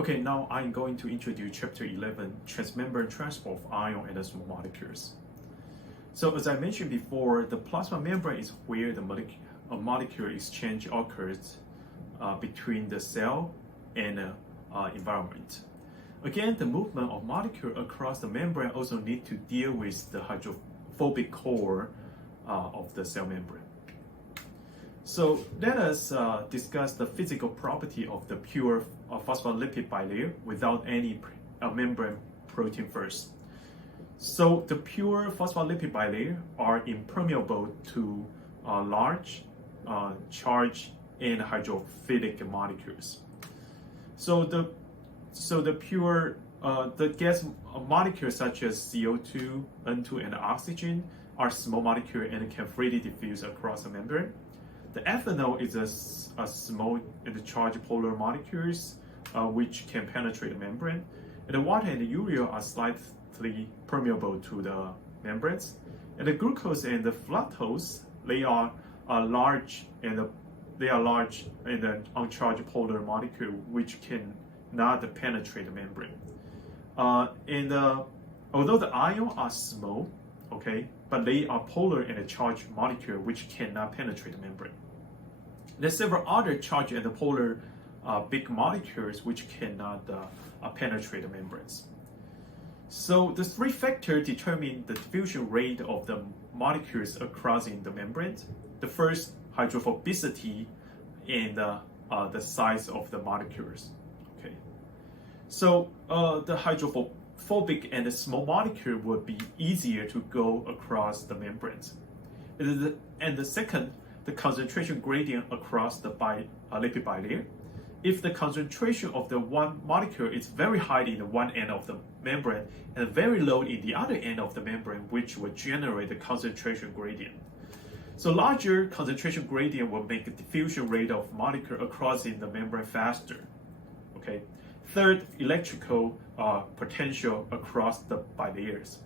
Okay, now I'm going to introduce Chapter 11, Transmembrane Transport of Ion and Small Molecules. So as I mentioned before, the plasma membrane is where the molecule exchange occurs between the cell and environment. Again, the movement of molecule across the membrane also need to deal with the hydrophobic core of the cell membrane. So let us discuss the physical property of the pure phospholipid bilayer without any membrane protein first. So the pure phospholipid bilayer are impermeable to large charge and hydrophilic molecules. So the pure the gas molecules such as CO2, N2, and oxygen are small molecules and can freely diffuse across the membrane. The ethanol is a small and charged polar molecules which can penetrate the membrane. And the water and the urea are slightly permeable to the membranes. And the glucose and the fructose, they are large and uncharged polar molecule which cannot penetrate the membrane. Although the ions are small, okay, but they are polar and charged molecule which cannot penetrate the membrane. There's several other charged and polar big molecules which cannot penetrate the membranes. So the three factors determine the diffusion rate of the molecules crossing the membrane. The first, hydrophobicity, and the size of the molecules. Okay, so the hydrophobic and the small molecule would be easier to go across the membranes. And the second, the concentration gradient across the lipid bilayer. If the concentration of the one molecule is very high in the one end of the membrane and very low in the other end of the membrane, which will generate the concentration gradient. So larger concentration gradient will make the diffusion rate of molecule across in the membrane faster. Okay. Third, electrical potential across the bilayers.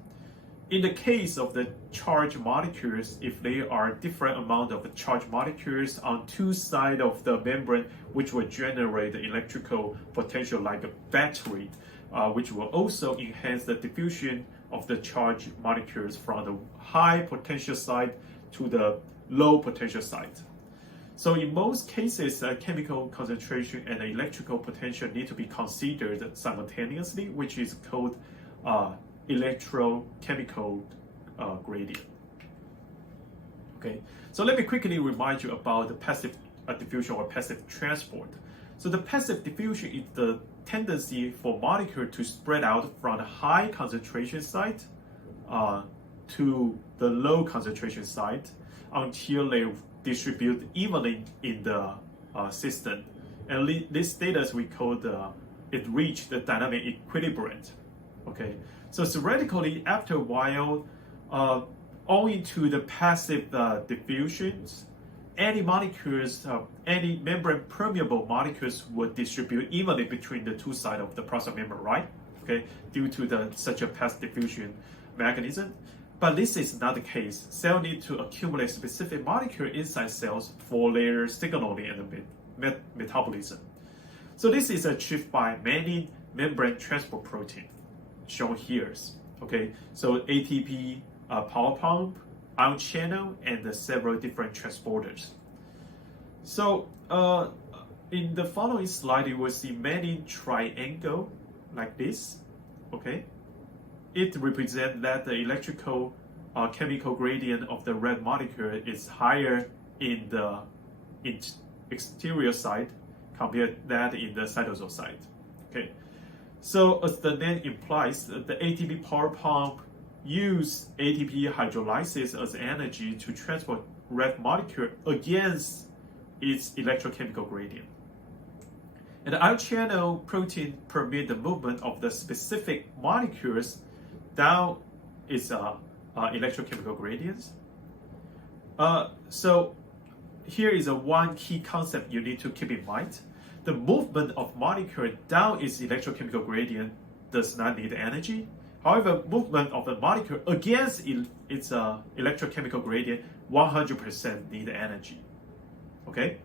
In the case of the charged molecules, if there are different amount of charged molecules on two sides of the membrane, which will generate the electrical potential like a battery, which will also enhance the diffusion of the charged molecules from the high potential side to the low potential side. So in most cases, chemical concentration and electrical potential need to be considered simultaneously, which is called electrochemical gradient. Okay, so let me quickly remind you about the passive diffusion or passive transport. So the passive diffusion is the tendency for molecule to spread out from the high concentration site to the low concentration site until they distribute evenly in the system. And this status we call it reached the dynamic equilibrium. Okay, so theoretically, after a while, owing to the passive diffusions, any molecules, any membrane permeable molecules would distribute evenly between the two sides of the plasma membrane, right? Okay, due to such a passive diffusion mechanism. But this is not the case. Cells need to accumulate specific molecule inside cells for their signaling and metabolism. So this is achieved by many membrane transport proteins, shown here. Okay, so ATP, power pump, ion channel, and several different transporters. So in the following slide, you will see many triangle like this. Okay, it represents that the electrical chemical gradient of the red molecule is higher in the exterior side compared to that in the cytosol side. Okay. So as the name implies, the ATP power pump use ATP hydrolysis as energy to transport red molecule against its electrochemical gradient. And the ion channel protein permit the movement of the specific molecules down its electrochemical gradients. So here is one key concept you need to keep in mind. The movement of molecule down its electrochemical gradient does not need energy. However, movement of the molecule against its electrochemical gradient 100% need energy. Okay,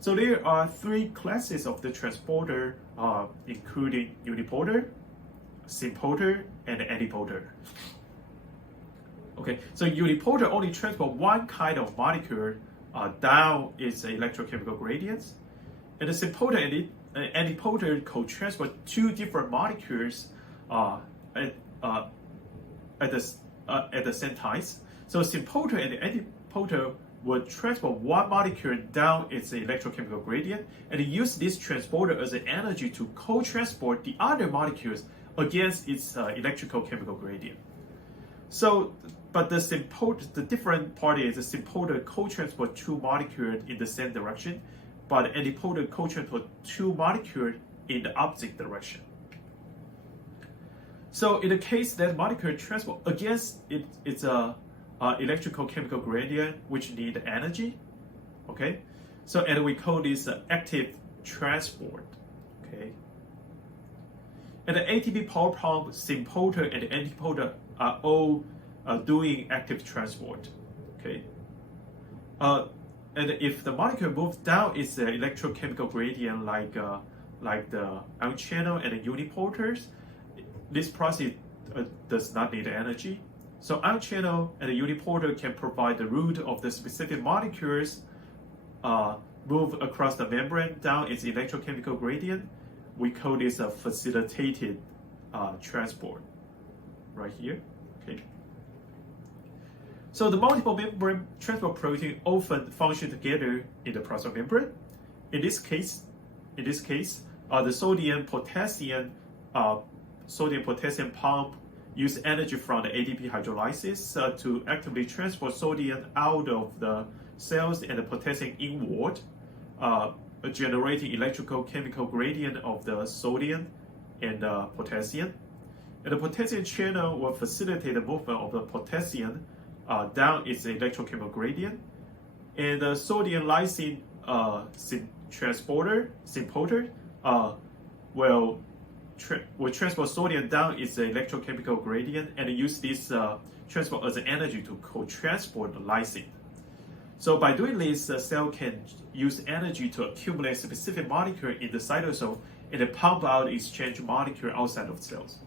so there are three classes of the transporter, including including unipolar, symphotor, and antipolar. Okay, so unipolar only transport one kind of molecule down its electrochemical gradients, and the symphotor and antipolar co-transport two different molecules at the same time. So symphotor and antipolar will transport one molecule down its electrochemical gradient and use this transporter as an energy to co-transport the other molecules against its electrical chemical gradient. So, but the different part is the symphotor co-transport two molecules in the same direction, but the antipolar co-transport two molecules in the opposite direction. So in the case that molecule transport against its electrical chemical gradient, which need energy, okay? So, and we call this active transport, okay? And the ATP power pump, symphotor, and antipolar are all doing active transport, okay? And if the molecule moves down its electrochemical gradient, like the ion channel and the unipolars, this process does not need energy. So ion channel and the unipolar can provide the route of the specific molecules move across the membrane down its electrochemical gradient. We call this a facilitated transport right here. Okay. So the multiple membrane transport protein often function together in the plasma membrane. In this case, the sodium potassium pump use energy from the ATP hydrolysis to actively transport sodium out of the cells and the potassium inward, generating electrical chemical gradient of the sodium and potassium. And the potassium channel will facilitate the movement of the potassium down its electrochemical gradient. And the sodium lysine transporter, symphotor, will transport sodium down its electrochemical gradient and use this transport as an energy to co-transport the lysine. So by doing this, the cell can use energy to accumulate specific molecule in the cytosol and then pump out exchange molecule outside of cells.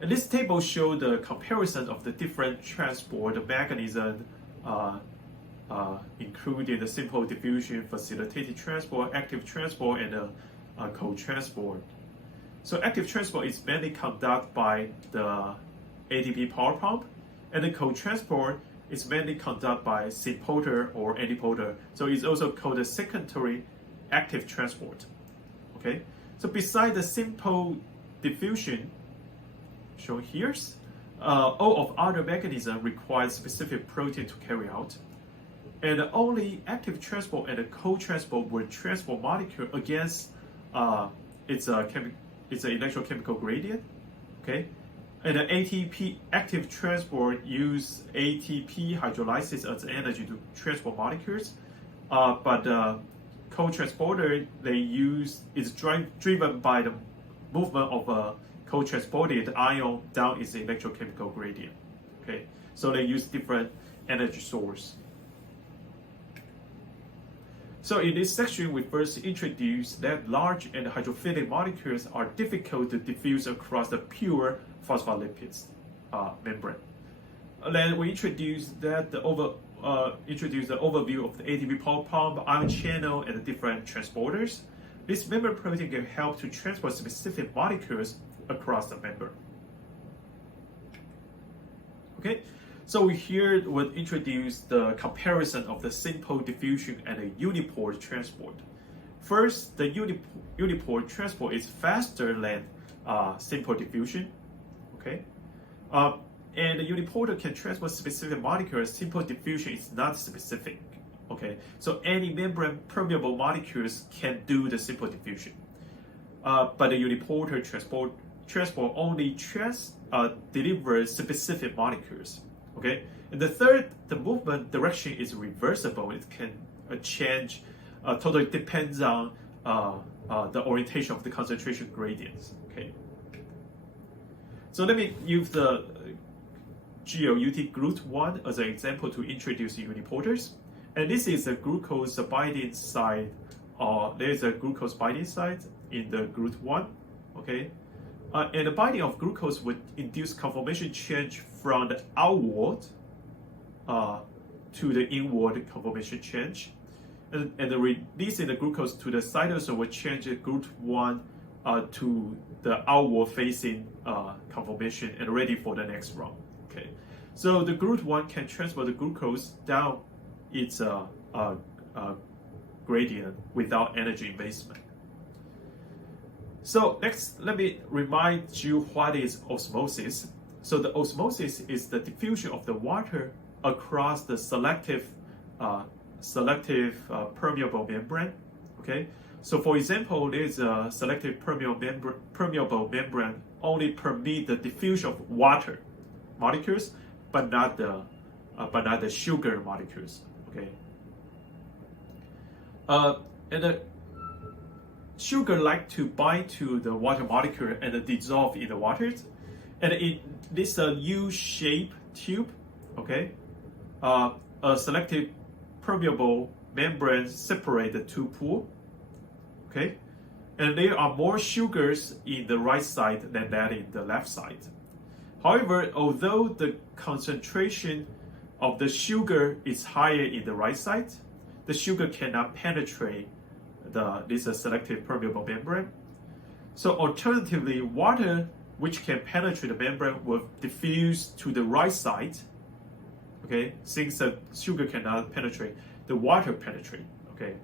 And this table shows the comparison of the different transport mechanisms, including the simple diffusion, facilitated transport, active transport, and co-transport. So active transport is mainly conducted by the ATP power pump, and the co-transport is mainly conducted by symphotor or antipolar. So it's also called the secondary active transport. Okay. So besides the simple diffusion shown here, all of other mechanisms require specific protein to carry out. And only active transport and the co-transport will transport molecule against its electrochemical gradient, okay? And the ATP active transport use ATP hydrolysis as energy to transport molecules, but the co-transporter is driven by the movement of a co-transported ion down its electrochemical gradient, okay? So they use different energy source. So in this section, we first introduce that large and hydrophilic molecules are difficult to diffuse across the pure phospholipids membrane. Then we introduce the overview of the ATP power pump, ion channel, and the different transporters. This membrane protein can help to transport specific molecules across the membrane. Okay. So here we'll introduce the comparison of the simple diffusion and the Uniport transport. First, the Uniport transport is faster than simple diffusion, okay? And the Unipolar can transport specific molecules. Simple diffusion is not specific, okay? So any membrane permeable molecules can do the simple diffusion. But the Unipolar transport only delivers specific molecules. Okay, and the third, the movement direction is reversible. It can change, totally depends on the orientation of the concentration gradients. Okay, so let me use the GLUT GLUT1 as an example to introduce unipolars. And this is a glucose binding site. There is a glucose binding site in the group 1, okay? And the binding of glucose would induce conformation change from the outward to the inward conformation change. And the releasing the glucose to the cytosol will change the group 1 to the outward facing conformation and ready for the next round. Okay, so the group 1 can transfer the glucose down its gradient without energy investment. So next, let me remind you what is osmosis. So the osmosis is the diffusion of the water across the selective permeable membrane. Okay, so for example, there's a selective permeable membrane only permit the diffusion of water molecules, but not the sugar molecules. Okay, and the sugar like to bind to the water molecule and dissolve in the water, and in this U-shaped tube, okay, a selective permeable membrane separate the two pools, okay, and there are more sugars in the right side than that in the left side. However, although the concentration of the sugar is higher in the right side, the sugar cannot penetrate this selective permeable membrane. So alternatively, water which can penetrate the membrane will diffuse to the right side. Okay, since the sugar cannot penetrate, the water penetrate. Okay,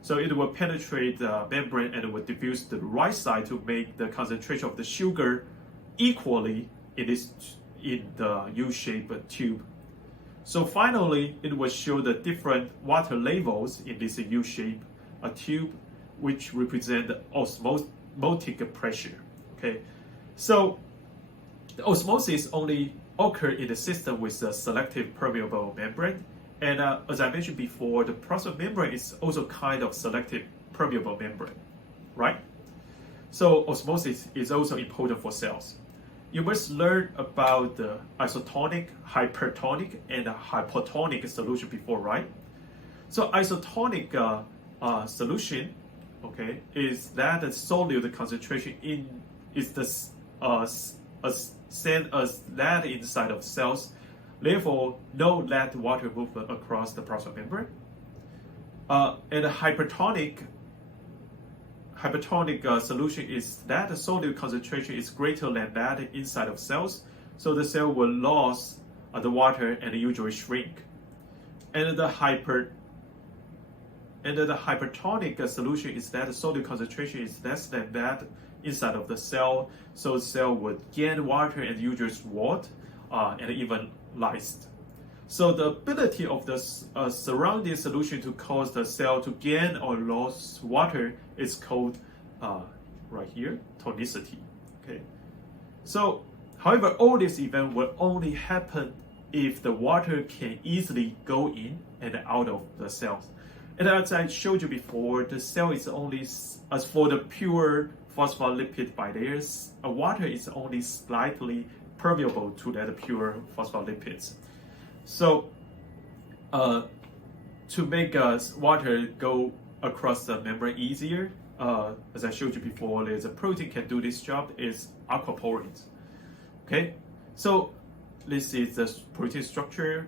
so it will penetrate the membrane and it will diffuse to the right side to make the concentration of the sugar equally in the U-shaped tube. So finally, it will show the different water levels in this U-shaped tube, which represent the osmotic pressure. Okay, so the osmosis only occur in the system with a selective permeable membrane, and as I mentioned before, the plasma membrane is also kind of selective permeable membrane, right? So osmosis is also important for cells. You must learn about the isotonic, hypertonic, and hypotonic solution before, right? So isotonic solution, okay, is that the solute concentration is the same as that inside of cells. Therefore, no let water movement across the plasma membrane. And the hypertonic solution is that the solute concentration is greater than that inside of cells, so the cell will lose the water and usually shrink. And the hypertonic solution is that the solute concentration is less than that inside of the cell, so the cell would gain water and usually swell and even lyse. So the ability of the surrounding solution to cause the cell to gain or lose water is called right here, tonicity. Okay. So, however, all this event will only happen if the water can easily go in and out of the cells. And as I showed you before, the cell is only, as for the pure phospholipid bilayers, water is only slightly permeable to that pure phospholipids. So, to make water go across the membrane easier, as I showed you before, there's a protein can do this job, is aquaporins. Okay, so this is the protein structure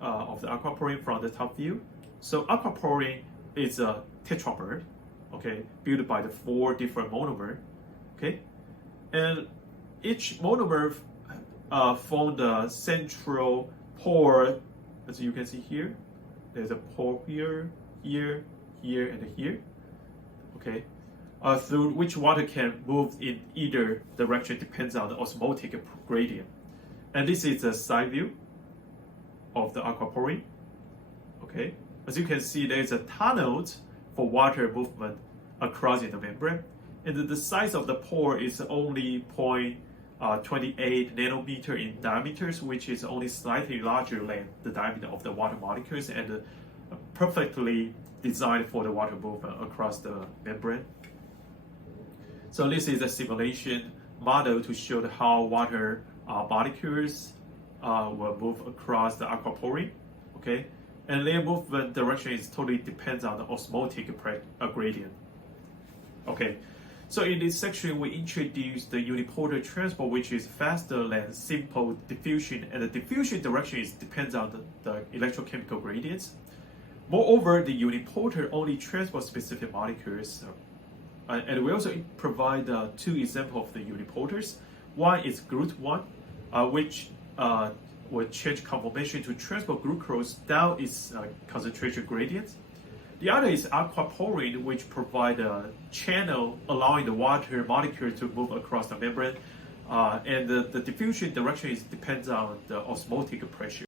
of the aquaporin from the top view. So aquaporin is a tetramer, okay, built by the 4 different monomers, okay, and each monomer form the central pore, as you can see here. There's a pore here, here, here, and here, okay, through which water can move in either direction, depends on the osmotic gradient. And this is the side view of the aquaporin, okay. As you can see, there is a tunnel for water movement across the membrane, and the size of the pore is only 0.28 nanometer in diameters, which is only slightly larger than the diameter of the water molecules, and perfectly designed for the water movement across the membrane. So this is a simulation model to show how water molecules will move across the aquaporin, okay? And their movement direction is totally depends on the osmotic gradient. Okay, So in this section, we introduce the Unipolar Transport, which is faster than simple diffusion, and the diffusion direction depends on the electrochemical gradients. Moreover, the Uniporter only transports specific molecules. And we also provide two examples of the Uniporters. One is GLUT1, which will change conformation to transport glucose down its concentration gradient. The other is Aquaporin, which provide a channel allowing the water molecule to move across the membrane. And the diffusion direction depends on the osmotic pressure.